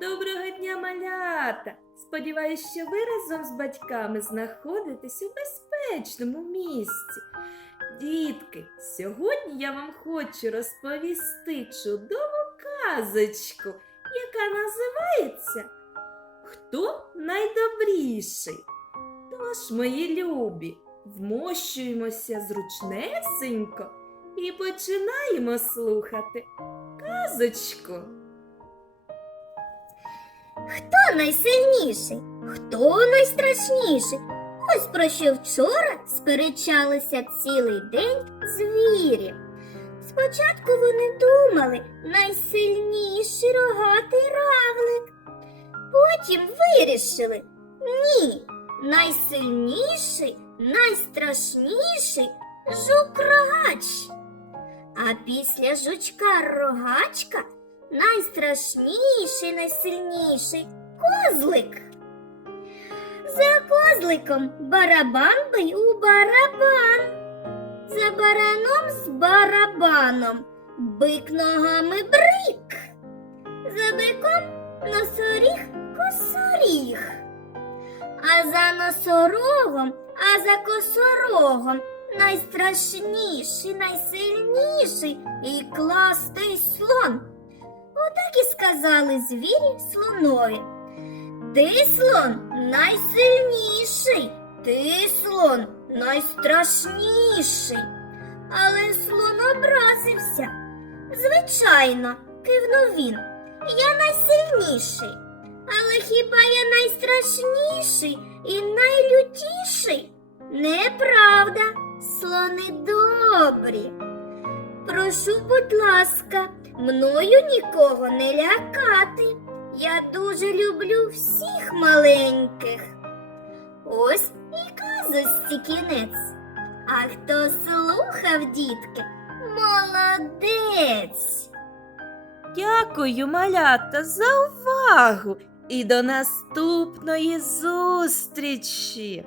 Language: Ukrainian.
Доброго дня, малята! Сподіваюсь, що ви разом з батьками знаходитесь у безпечному місці. Дітки, сьогодні я вам хочу розповісти чудову казочку, яка називається Хто найдобріший? Тож, мої любі, вмощуємося зручнесенько і починаємо слухати казочку. Хто найсильніший? Хто найстрашніший? Ось про що вчора сперечалися цілий день звірі. Спочатку вони думали найсильніший рогатий равлик. Потім вирішили ні, найсильніший, найстрашніший жук-рогач. А після жучка-рогачка найстрашніший, найсильніший козлик. За козликом барабан бий у барабан. За бараном з барабаном бик ногами брик. За биком носоріг косоріг. А за носорогом, а за косорогом найстрашніший, найсильніший і кластий слон. Сказали звірі слонові. Ти слон найсильніший, ти слон найстрашніший. Але слон образився. Звичайно, кивнув він. Я найсильніший. Але хіба я найстрашніший і найлютіший? Неправда, слони добрі. Прошу, будь ласка, мною нікого не лякати. Я дуже люблю всіх маленьких. Ось і казочці кінець. А хто слухав, дітки, молодець. Дякую, малята, за увагу і до наступної зустрічі!